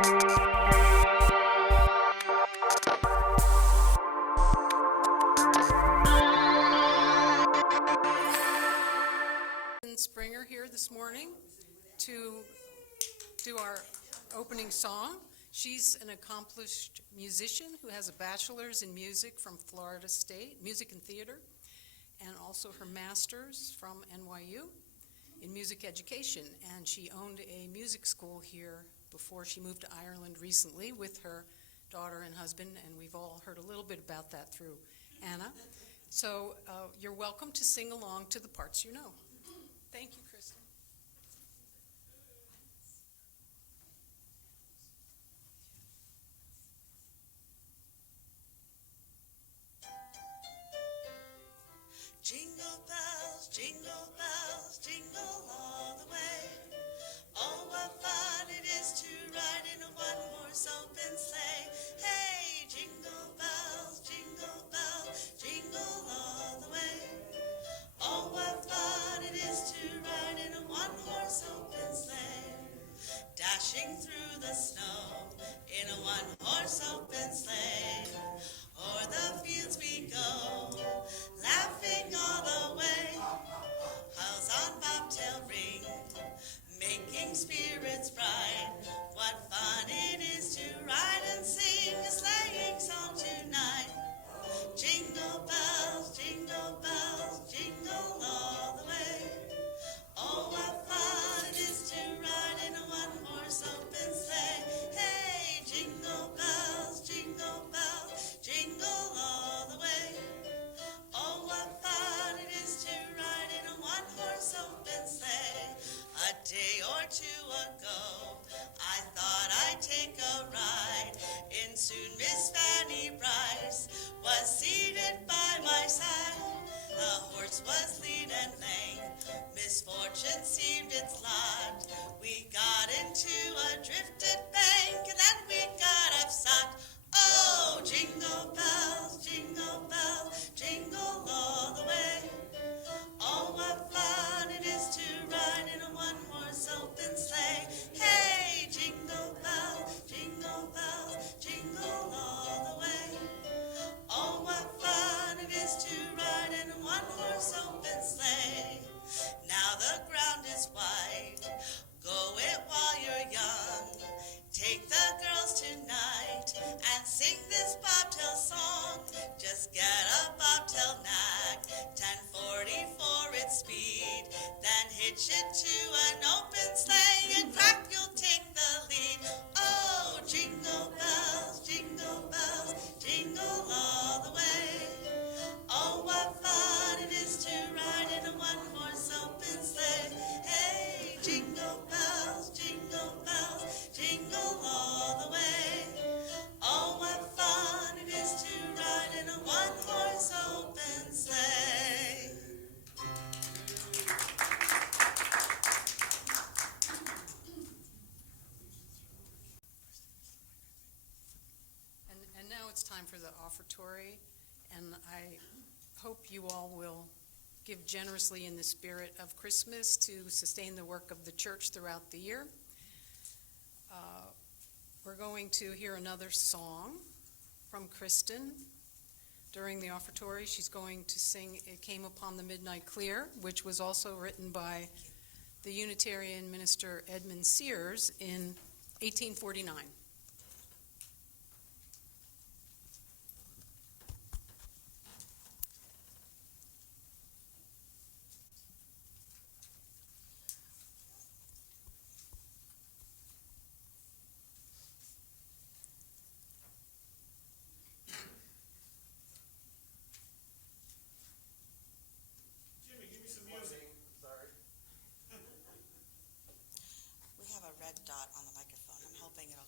Springer here this morning to do our opening song. She's an accomplished musician who has a bachelor's in music from Florida State, music and theater, and also her master's from NYU in music education. And she owned a music school here before she moved to Ireland recently with her daughter and husband, and we've all heard a little bit about that through Anna. So you're welcome to sing along to the parts you know. Thank you, Kristen. Jingle bells, jingle all the way. Oh, what fun it is to ride in a one-horse open sleigh. Hey, jingle bells, jingle all the way. Oh, what fun it is to ride in a one-horse open sleigh. Dashing through the snow in a one-horse open sleigh. O'er the fields we go, laughing all the way. Bells on bobtail ring, making spirits bright. What fun it is to ride and sing a sleighing song tonight. Jingle bells, jingle all the way. Oh, what fun it is to ride in a one-horse open sleigh. Hey, jingle bells, jingle all the way. Oh, what fun it is to ride in a one-horse open sleigh. A day or two ago, I thought I'd take a ride, and soon Miss Fanny Bryce was seated by my side. The horse was lean and lame, misfortune seemed its lot. We got into a drifted bank, and then we got upset. Oh, jingle bells, jingle all the way. Oh, what fun it is to ride in a one-horse open sleigh. Hey, jingle bells, jingle all the way. Oh, what fun it is to ride in a one-horse open sleigh. Now the ground is wide, go it while you're young. Take the girls tonight and sing this bobtail song. Just get a bobtail nag, 1040 for its speed. Then hitch it to an open sleigh and crack, you'll take the lead. Oh, jingle bells, jingle all the way. Oh, what fun it is to ride in a one-horse open sleigh. Hey, jingle bells, jingle all the way. Oh, what fun it is to ride in a one-horse open sleigh. And now it's time for the offertory, and I hope you all will give generously in the spirit of Christmas to sustain the work of the church throughout the year. We're going to hear another song from Kristen during the offertory. She's going to sing It Came Upon the Midnight Clear, which was also written by the Unitarian minister Edmund Sears in 1849. We have a red dot on the microphone. I'm hoping it'll...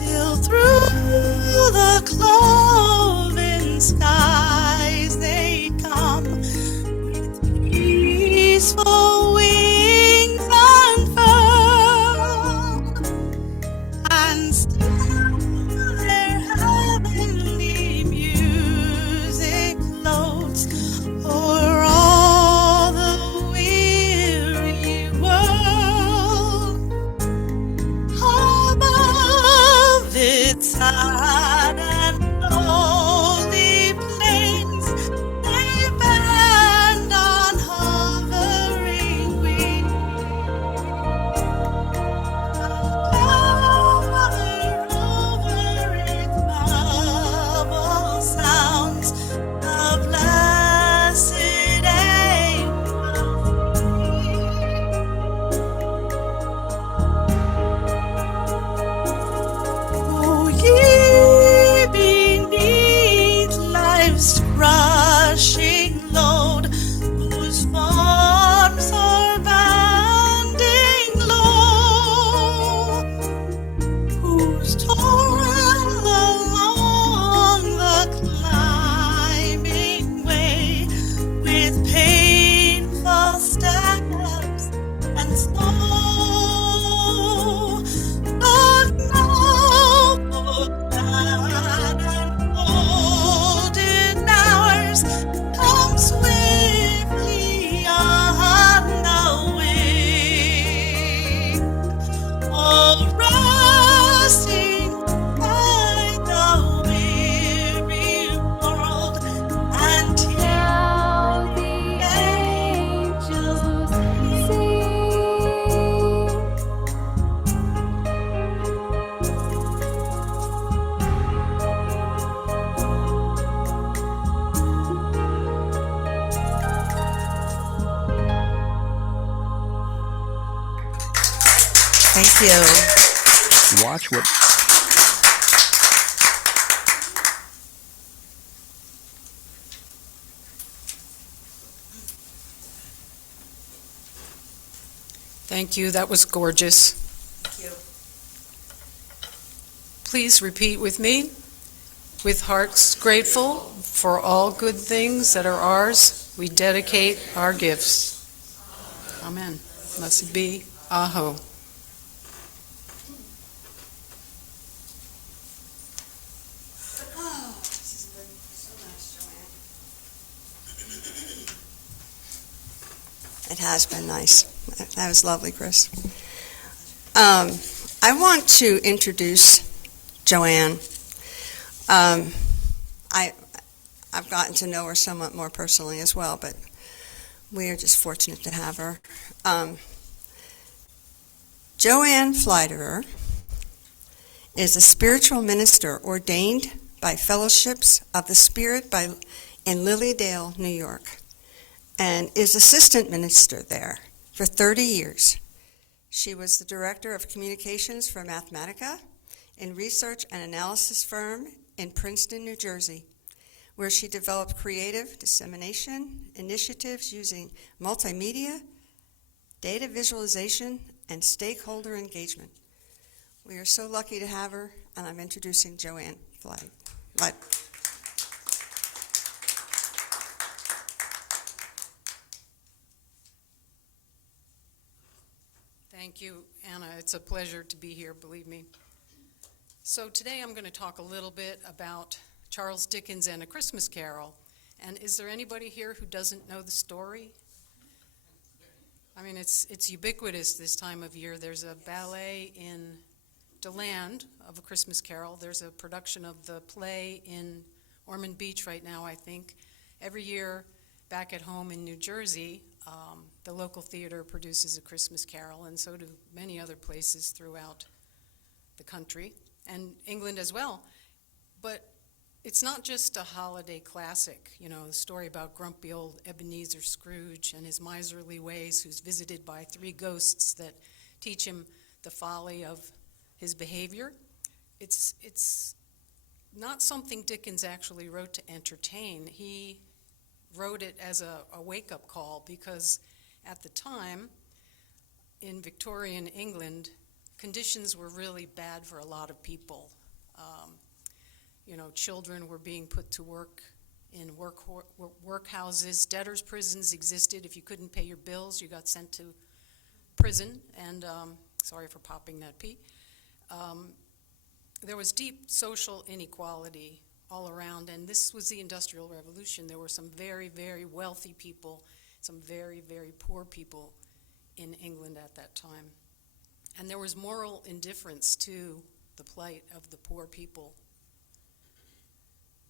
Till through the cloven skies they come with peaceful wings unfurled, and still their heavenly music floats o'er all the weary world. Above its sad and lonely plains, they bend on hovering wings. Gather over its marble sounds the blessed angels sing. Oh, ye beneath life's crushing load, whose forms are bending low, whose toil along the climbing way with painful steps and slow. Look now, for glad and golden hours come swiftly on the wing. Oh, resting by the weary world, and Now the angels sing. Thank you. Watch what Thank you. That was gorgeous. Thank you. Please repeat with me. With hearts grateful for all good things that are ours, we dedicate our gifts. Amen. Blessed be. Aho. Oh, this has been so nice, Joanne. It has been nice. That was lovely, Chris. I want to introduce Joanne. I've gotten to know her somewhat more personally as well, but we are just fortunate to have her. Joanne Fleiderer is a spiritual minister ordained by Fellowships of the Spirit in Lilydale, New York, and is assistant minister there for 30 years. She was the director of communications for Mathematica and research and analysis firm in Princeton, New Jersey, where she developed creative dissemination initiatives using multimedia, data visualization, and stakeholder engagement. We are so lucky to have her, and I'm introducing Joanne Fleiderer. Thank you, Anna. It's a pleasure to be here, believe me. So today I'm going to talk a little bit about Charles Dickens and A Christmas Carol. And is there anybody here who doesn't know the story? I mean, it's ubiquitous this time of year. There's a ballet in DeLand of A Christmas Carol. There's a production of the play in Ormond Beach right now, I think. Every year back at home in New Jersey, the local theater produces A Christmas Carol, and so do many other places throughout the country and England as well. But it's not just a holiday classic, the story about grumpy old Ebenezer Scrooge and his miserly ways, who's visited by three ghosts that teach him the folly of his behavior. It's not something Dickens actually wrote to entertain. He wrote it as a wake-up call because at the time, in Victorian England, conditions were really bad for a lot of people. Children were being put to work in workhouses. Debtors' prisons existed. If you couldn't pay your bills, you got sent to prison. And sorry for popping that pea. There was deep social inequality all around, and this was the Industrial Revolution. There were some very, very wealthy people, some very, very poor people in England at that time. And there was moral indifference to the plight of the poor people.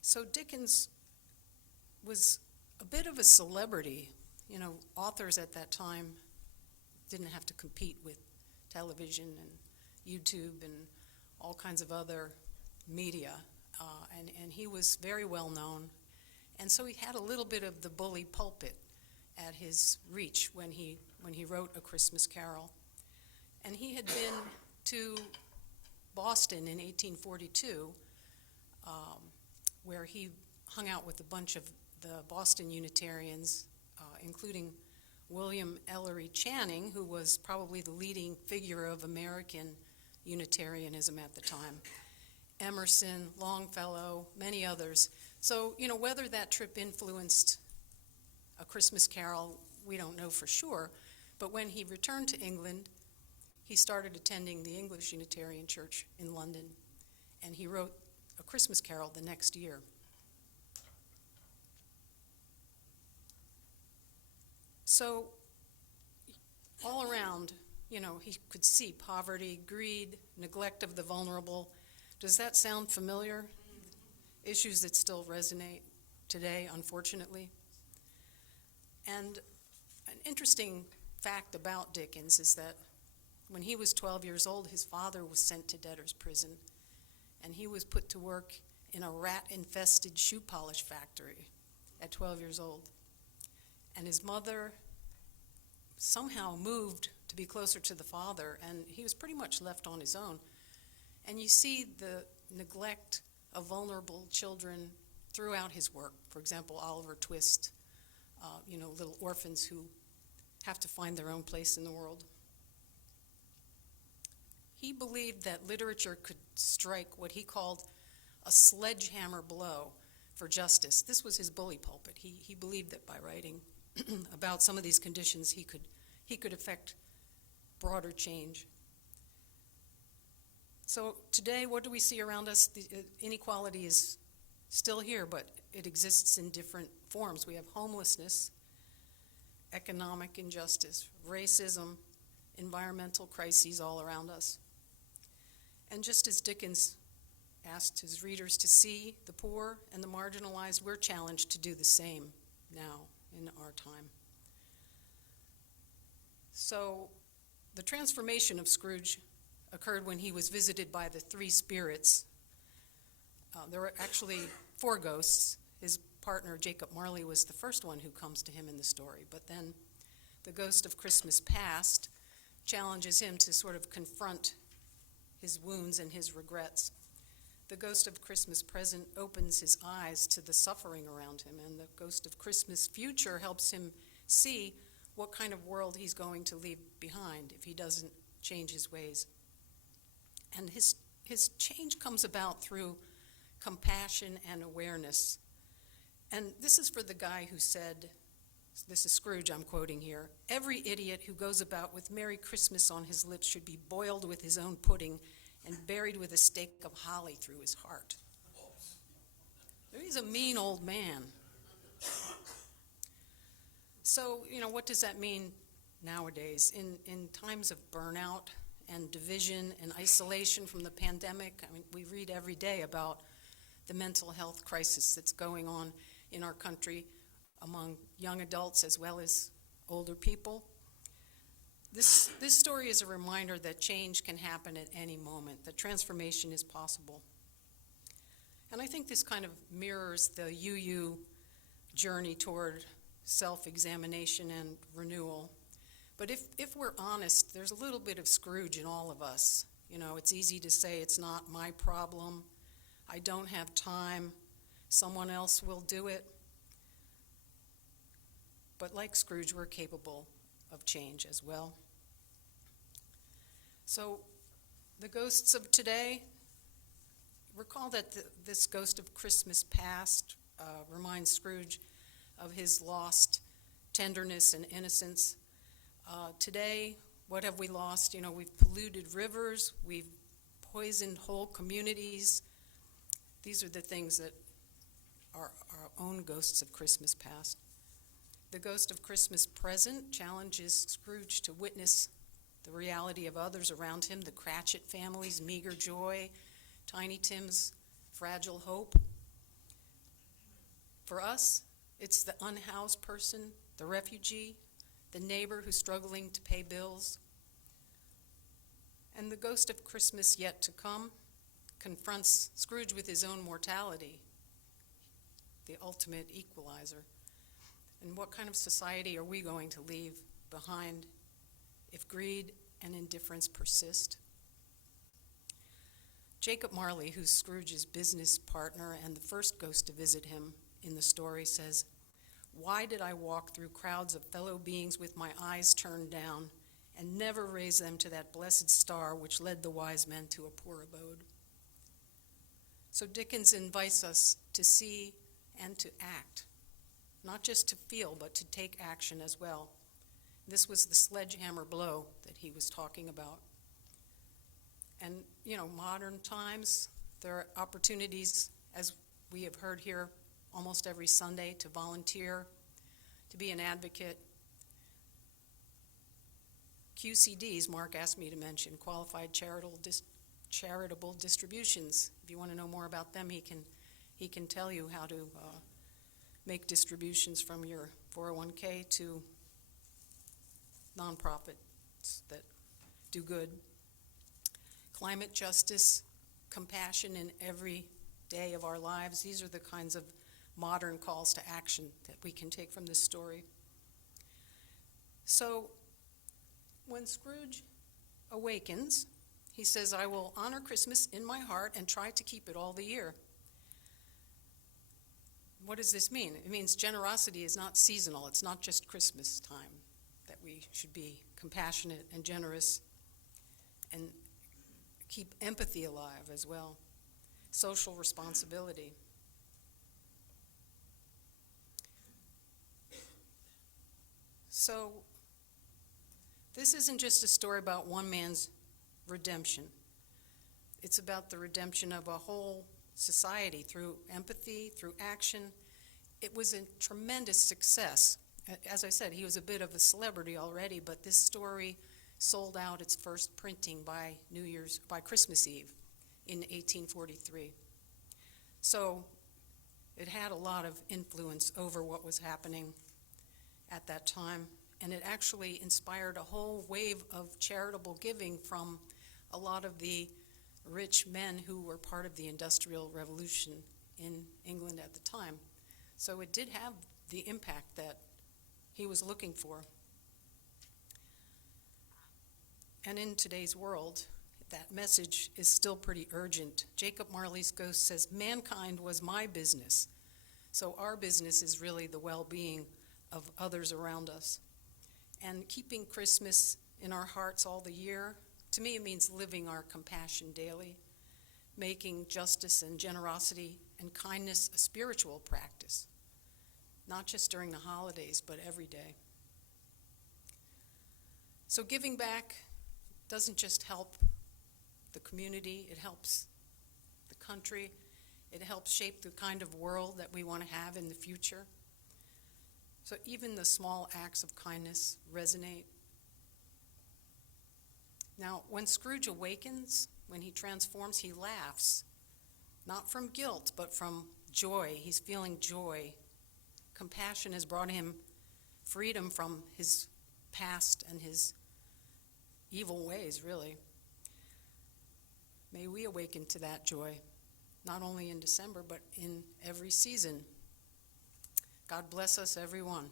So Dickens was a bit of a celebrity. Authors at that time didn't have to compete with television and YouTube and all kinds of other media. And he was very well known. And so he had a little bit of the bully pulpit at his reach when he wrote A Christmas Carol. And he had been to Boston in 1842, where he hung out with a bunch of the Boston Unitarians, including William Ellery Channing, who was probably the leading figure of American Unitarianism at the time. Emerson, Longfellow, many others. So, whether that trip influenced A Christmas Carol, we don't know for sure. But when he returned to England, he started attending the English Unitarian Church in London, and he wrote A Christmas Carol the next year. So, all around, he could see poverty, greed, neglect of the vulnerable. Does that sound familiar? Issues that still resonate today, unfortunately. And an interesting fact about Dickens is that when he was 12 years old, his father was sent to debtor's prison, and he was put to work in a rat-infested shoe polish factory at 12 years old. And his mother somehow moved to be closer to the father, and he was pretty much left on his own. And you see the neglect of vulnerable children throughout his work. For example, Oliver Twist, little orphans who have to find their own place in the world. He believed that literature could strike what he called a sledgehammer blow for justice. This was his bully pulpit. He believed that by writing about some of these conditions, he could affect broader change. So today, what do we see around us? The inequality is still here, but it exists in different forms. We have homelessness, economic injustice, racism, environmental crises all around us. And just as Dickens asked his readers to see the poor and the marginalized, we're challenged to do the same now in our time. So the transformation of Scrooge occurred when he was visited by the three spirits. There were actually four ghosts. His partner, Jacob Marley, was the first one who comes to him in the story. But then the ghost of Christmas past challenges him to sort of confront his wounds and his regrets. The ghost of Christmas present opens his eyes to the suffering around him, and the ghost of Christmas future helps him see what kind of world he's going to leave behind if he doesn't change his ways. And his change comes about through compassion and awareness. And this is for the guy who said, this is Scrooge I'm quoting here, "Every idiot who goes about with Merry Christmas on his lips should be boiled with his own pudding and buried with a stake of holly through his heart." He's a mean old man. So, what does that mean nowadays? In times of burnout and division and isolation from the pandemic, we read every day about the mental health crisis that's going on in our country among young adults as well as older people. This story is a reminder that change can happen at any moment, that transformation is possible. And I think this kind of mirrors the UU journey toward self-examination and renewal. But if we're honest, there's a little bit of Scrooge in all of us. You know, it's easy to say it's not my problem, I don't have time, someone else will do it. But like Scrooge, we're capable of change as well. So the ghosts of today, recall that this ghost of Christmas past reminds Scrooge of his lost tenderness and innocence. Today, what have we lost? You know, we've polluted rivers, we've poisoned whole communities. These are the things that are our own ghosts of Christmas past. The ghost of Christmas present challenges Scrooge to witness the reality of others around him, the Cratchit family's meager joy, Tiny Tim's fragile hope. For us, it's the unhoused person, the refugee, the neighbor who's struggling to pay bills. And the ghost of Christmas yet to come confronts Scrooge with his own mortality, the ultimate equalizer. And what kind of society are we going to leave behind if greed and indifference persist? Jacob Marley, who's Scrooge's business partner and the first ghost to visit him in the story, says, "Why did I walk through crowds of fellow beings with my eyes turned down and never raise them to that blessed star which led the wise men to a poor abode?" So Dickens invites us to see and to act, not just to feel, but to take action as well. This was the sledgehammer blow that he was talking about. And, you know, modern times, there are opportunities, as we have heard here almost every Sunday, to volunteer, to be an advocate. QCDs, Mark asked me to mention, Qualified Charitable Distributions. If you want to know more about them, he can tell you how to make distributions from your 401k to nonprofits that do good. Climate justice, compassion in every day of our lives. These are the kinds of modern calls to action that we can take from this story. So when Scrooge awakens, he says, "I will honor Christmas in my heart and try to keep it all the year." What does this mean? It means generosity is not seasonal. It's not just Christmas time, that we should be compassionate and generous and keep empathy alive as well. Social responsibility. So this isn't just a story about one man's redemption. It's about the redemption of a whole society through empathy, through action. It was a tremendous success. As I said, he was a bit of a celebrity already, but this story sold out its first printing by Christmas Eve in 1843. So it had a lot of influence over what was happening at that time, and it actually inspired a whole wave of charitable giving from a lot of the rich men who were part of the Industrial Revolution in England at the time. So it did have the impact that he was looking for. And in today's world, that message is still pretty urgent. Jacob Marley's ghost says, "Mankind was my business." So our business is really the well-being of others around us. And keeping Christmas in our hearts all the year, to me it means living our compassion daily, making justice and generosity and kindness a spiritual practice, not just during the holidays, but every day. So giving back doesn't just help the community, it helps the country, it helps shape the kind of world that we want to have in the future. So even the small acts of kindness resonate. Now, when Scrooge awakens, when he transforms, he laughs, not from guilt, but from joy. He's feeling joy. Compassion has brought him freedom from his past and his evil ways, really. May we awaken to that joy, not only in December, but in every season. God bless us, everyone.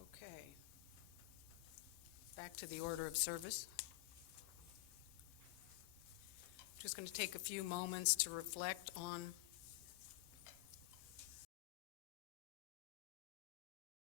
Okay. Back to the order of service. Just going to take a few moments to reflect on